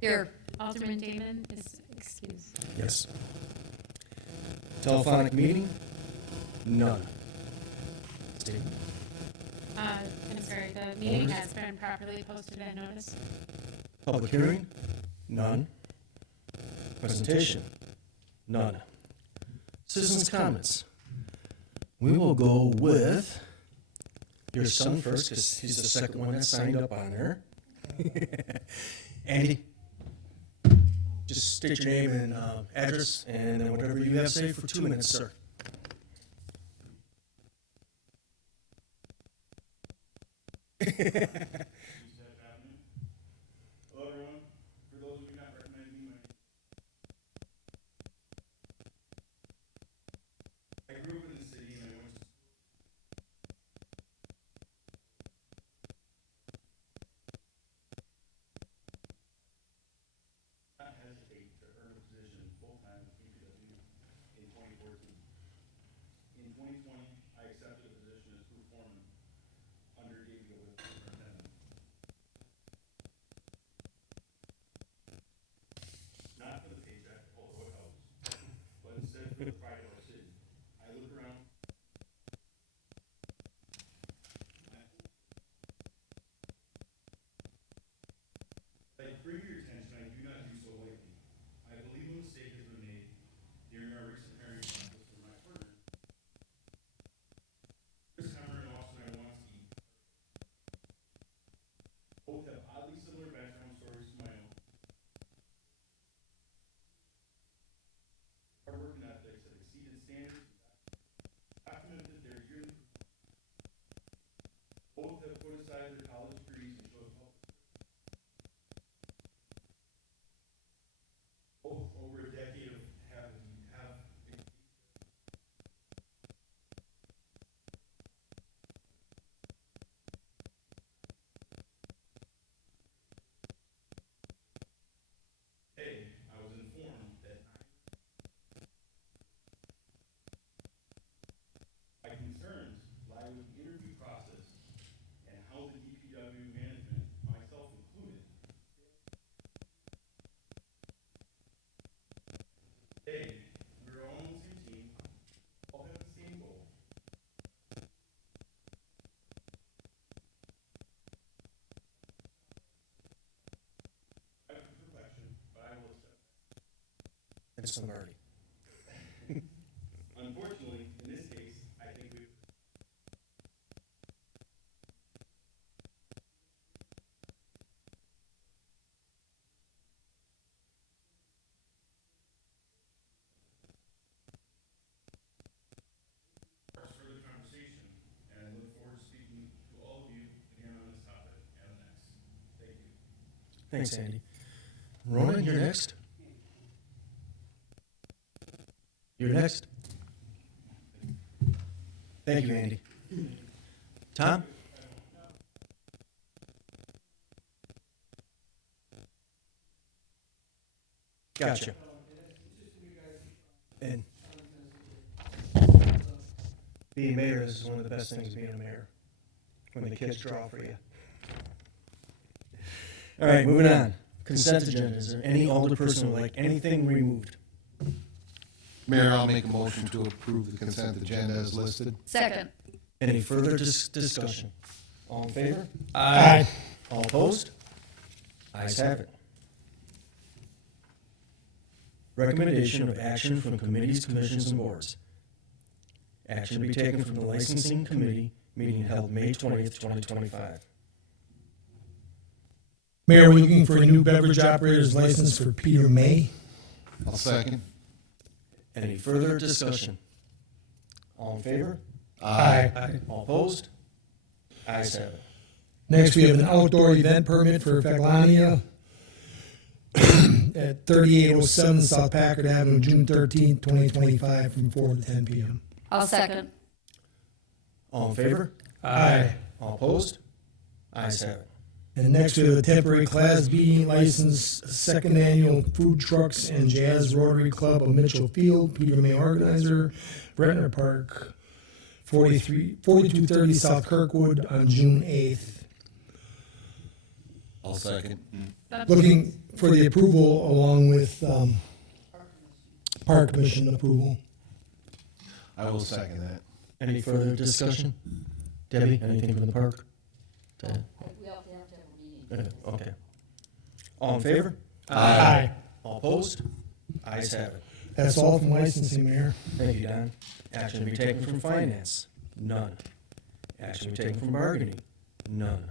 Here. Alderman Damon is excused. Yes. Telephonic meeting? None. Statement? I'm sorry, the meeting has been properly posted and noticed. Public hearing? None. Presentation? None. Citizens' comments? We will go with your son first, because he's the second one that signed up on there. Andy? Just state your name and address, and then whatever you have to say for 2 minutes, sir. Hello, everyone. For those of you not recognizing me, I grew up in the city and I went to not hesitate to earn a position full-time with DPW in 2014. In 2020, I accepted a position as crew foreman under DPW superintendent. Not for the paycheck, although it helps, but instead for the pride of our city. I look around. I bring your attention, I do not do so lightly. I believe a mistake has been made during our recent hiring process for my partner. Chris Hammer and Austin Iwanski both have oddly similar background stories to my own. Hard work and ethics have exceeded standards, documented their yearly. Both have put aside their college degrees and showed public. Both over a decade of have Hey, I was informed that my concerns lie with the interview process and how the DPW management, myself included, hey, we're all on the same team, all have the same goal. I have perfection, but I will accept. It's Lombardi. Unfortunately, in this case, I think we. Further conversation, and I look forward to speaking to all of you again on this topic and the next. Thank you. Thanks, Andy. Ronan, you're next. You're next. Thank you, Andy. Tom? Gotcha. And being mayor is one of the best things, being a mayor, when the kids draw for you. All right, moving on. Consent agenda. Is there any older person who would like anything removed? Mayor, I'll make a motion to approve the consent agenda as listed. Second. Any further discussion? All in favor? Aye. All opposed? Ayes have it. Recommendation of action from committees, commissions, and boards. Action to be taken from the licensing committee meeting held May 20th, 2025. Mayor, we're looking for a new beverage operator's license for Peter May. I'll second. Any further discussion? All in favor? Aye. All opposed? Ayes have it. Next, we have an outdoor event permit for Faglania at 3807 South Packard Avenue, June 13th, 2025, from 4 to 10 p.m. I'll second. All in favor? Aye. All opposed? Ayes have it. And next, we have a temporary Class B license, second annual Food Trucks and Jazz Rotary Club of Mitchell Field, Peter May organizer, Brentner Park, 4230 South Kirkwood on June 8th. I'll second. Looking for the approval along with Park Commission approval. I will second that. Any further discussion? Debbie, anything from the park? We have to have a meeting. Okay. All in favor? Aye. All opposed? Ayes have it. That's all from licensing, Mayor. Thank you, Don. Action to be taken from finance? None. Action to be taken from bargaining? None.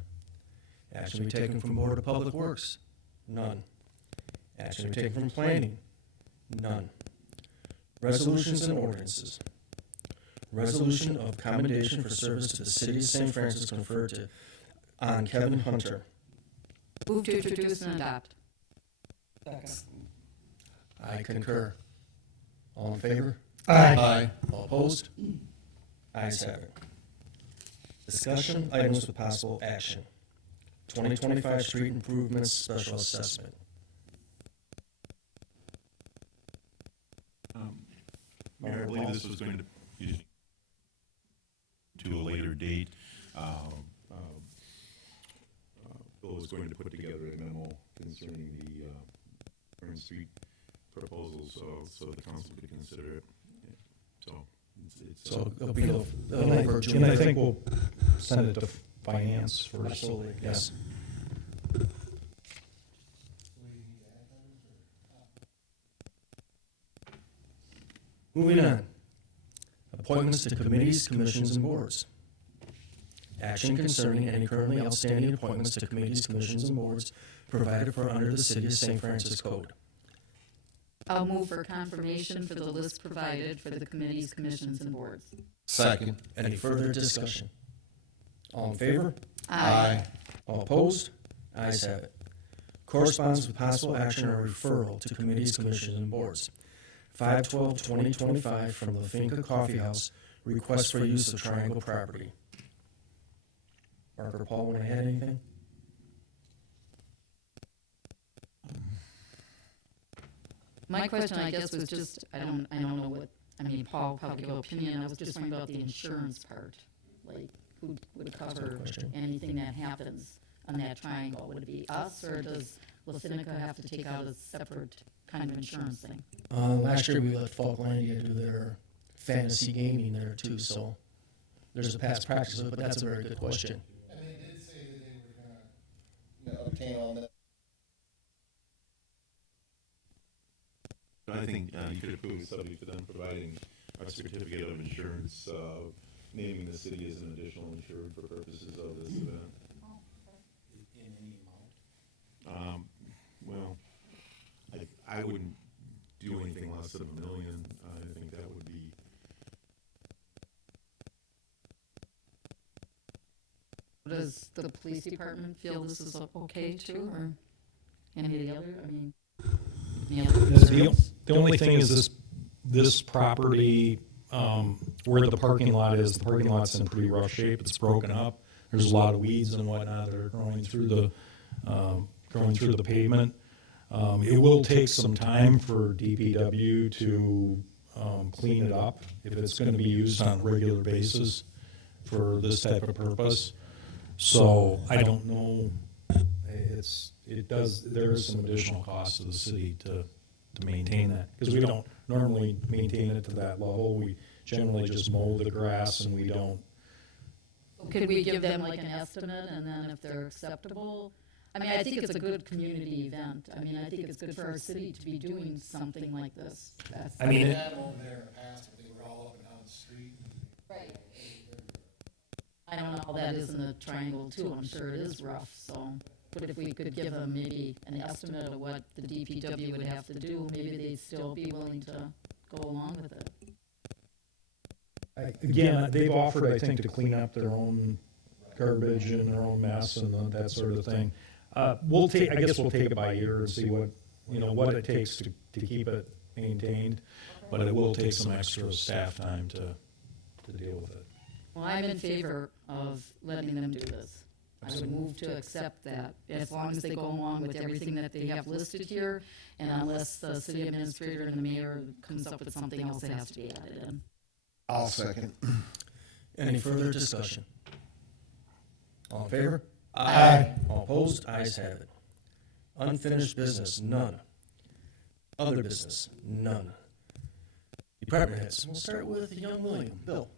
Action to be taken from Board of Public Works? None. Action to be taken from planning? None. Resolutions and ordinances. Resolution of commendation for service to the city of St. Francis conferred on Kevin Hunter. Move to introduce and adopt. I concur. All in favor? Aye. All opposed? Ayes have it. Discussion items with possible action. 2025 street improvements special assessment. Mayor, I believe this was going to be to a later date. Bill was going to put together a memo concerning the current street proposal, so the council could consider it. So it's So it'll be the night for June. And I think we'll send it to finance first. Absolutely, yes. Moving on. Appointments to committees, commissions, and boards. Action concerning any currently outstanding appointments to committees, commissions, and boards provided for under the City of St. Francis Code. I'll move for confirmation for the list provided for the committees, commissions, and boards. Second. Any further discussion? All in favor? All opposed? Ayes have it. Correspondence with possible action or referral to committees, commissions, and boards. 5/12/2025 from La Finca Coffee House, request for use of Triangle property. Mark or Paul, want to add anything? My question, I guess, was just, I don't know what, I mean, Paul probably have an opinion, I was just wondering about the insurance part. Like, who would cover question. anything that happens on that triangle? Would it be us, or does La Cinica have to take out a separate kind of insurance thing? Last year we let Falklandia do their fantasy gaming there too, so there's a past practice of it, but that's a very good question. And they did say that they were gonna, obtain all that. I think you could approve it subject to them providing a certificate of insurance, naming the city as an additional insured for purposes of this event. In any amount? Well, I wouldn't do anything less than $1 million. I think that would be. Does the police department feel this is okay too, or any of the other, I mean, any other concerns? The only thing is this property, where the parking lot is, the parking lot's in pretty rough shape. It's broken up. There's a lot of weeds and whatnot that are growing through the pavement. It will take some time for DPW to clean it up if it's going to be used on a regular basis for this type of purpose. So I don't know. There is some additional cost to the city to maintain that, because we don't normally maintain it to that level. We generally just mow the grass, and we don't. Could we give them like an estimate, and then if they're acceptable? I mean, I think it's a good community event. I mean, I think it's good for our city to be doing something like this. I mean, They had them over there in the past, but they were all up and down the street. Right. I don't know how that is in the triangle too. I'm sure it is rough, so. But if we could give them maybe an estimate of what the DPW would have to do, maybe they'd still be willing to go along with it. Again, they've offered, I think, to clean up their own garbage and their own mess and that sort of thing. I guess we'll take it by ear and see what it takes to keep it maintained, but it will take some extra staff time to deal with it. Well, I'm in favor of letting them do this. I would move to accept that, as long as they go along with everything that they have listed here, and unless the city administrator and the mayor comes up with something else that has to be added in. I'll second. Any further discussion? All in favor? Aye. All opposed? Ayes have it. Unfinished business, none. Other business, none. Department heads, we'll start with young William. Bill.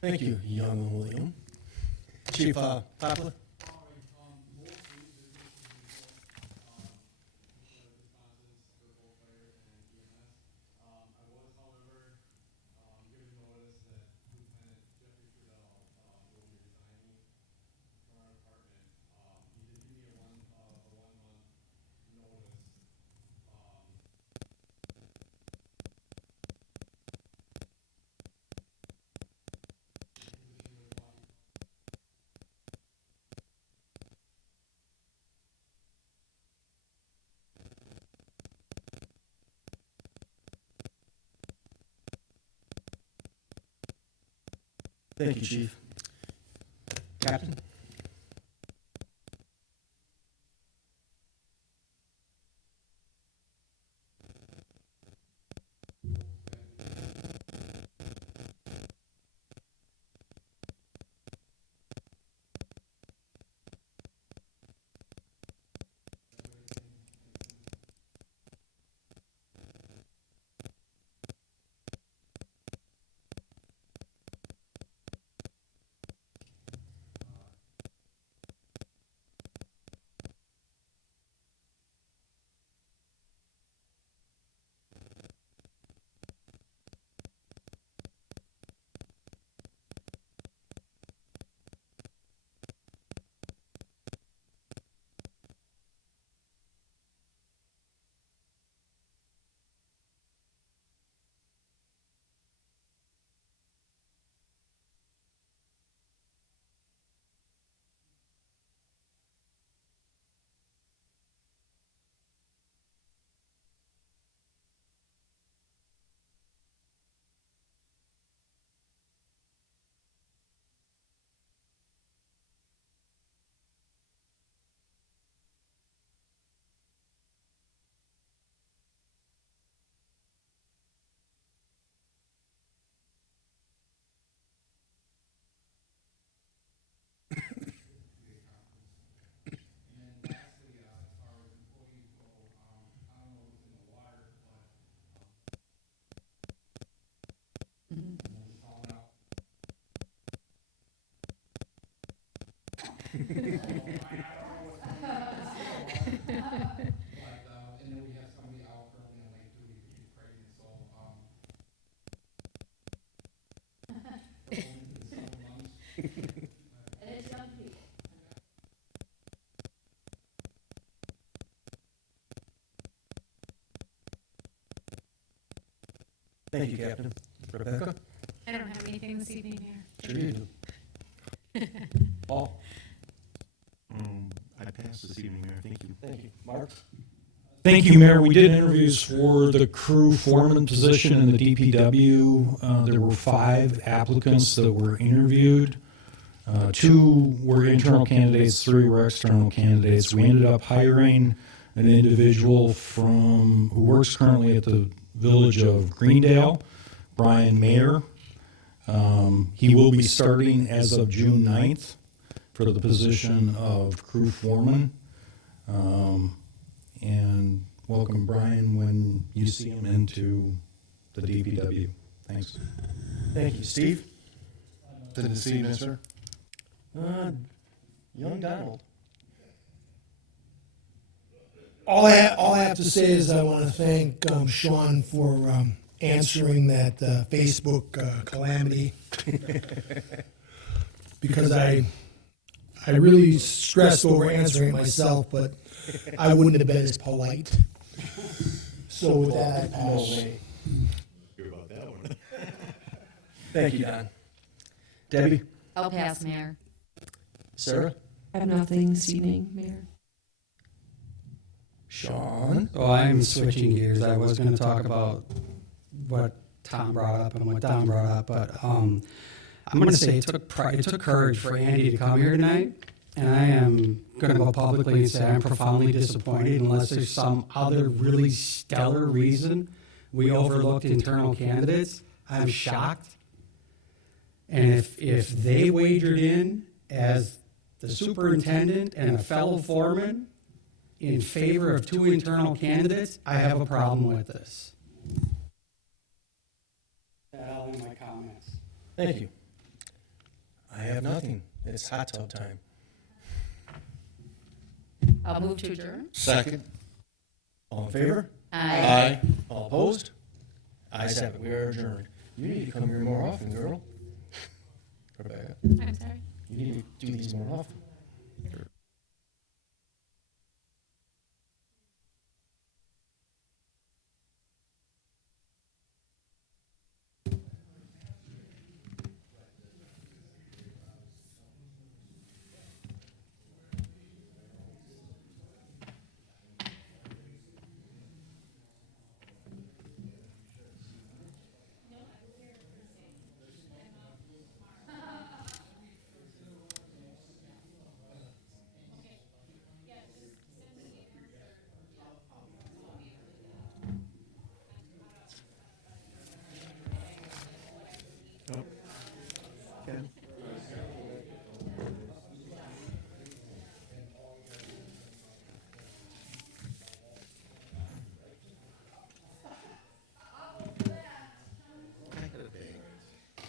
Thank you, young William. Chief Poplar. Thank you, Chief. Captain? Thank you, Captain. Rebecca? I don't have anything this evening, Mayor. Sure you do. Paul? I passed this evening, Mayor, thank you. Thank you. Mark? Thank you, Mayor. We did interviews for the crew foreman position in the DPW. There were 5 applicants that were interviewed. 2 were internal candidates, 3 were external candidates. We ended up hiring an individual who works currently at the Village of Greendale, Brian Mayer. He will be starting as of June 9th for the position of crew foreman. And welcome Brian when you see him into the DPW. Thanks. Thank you. Steve? Nothing this evening, sir. Young Donald. All I have to say is I want to thank Sean for answering that Facebook calamity. Because I really stressed over answering it myself, but I wouldn't have been as polite. So with that, I pass. Hear about that one. Thank you, Don. Debbie? I'll pass, Mayor. Sarah? I have nothing this evening, Mayor. Sean? Oh, I'm switching gears. I was going to talk about what Tom brought up and what Don brought up, but I'm going to say it took courage for Andy to come here tonight, and I am going to go publicly and say I'm profoundly disappointed unless there's some other really stellar reason we overlooked internal candidates. I'm shocked. And if they wagered in as the superintendent and a fellow foreman in favor of two internal candidates, I have a problem with this. That'll end my comments. Thank you. I have nothing. It's hot tub time. I'll move to adjourn. Second. All in favor? Aye. All opposed? Ayes have it. We are adjourned. You need to come here more often, girl. Rebecca, I'm sorry. you need to do these more often.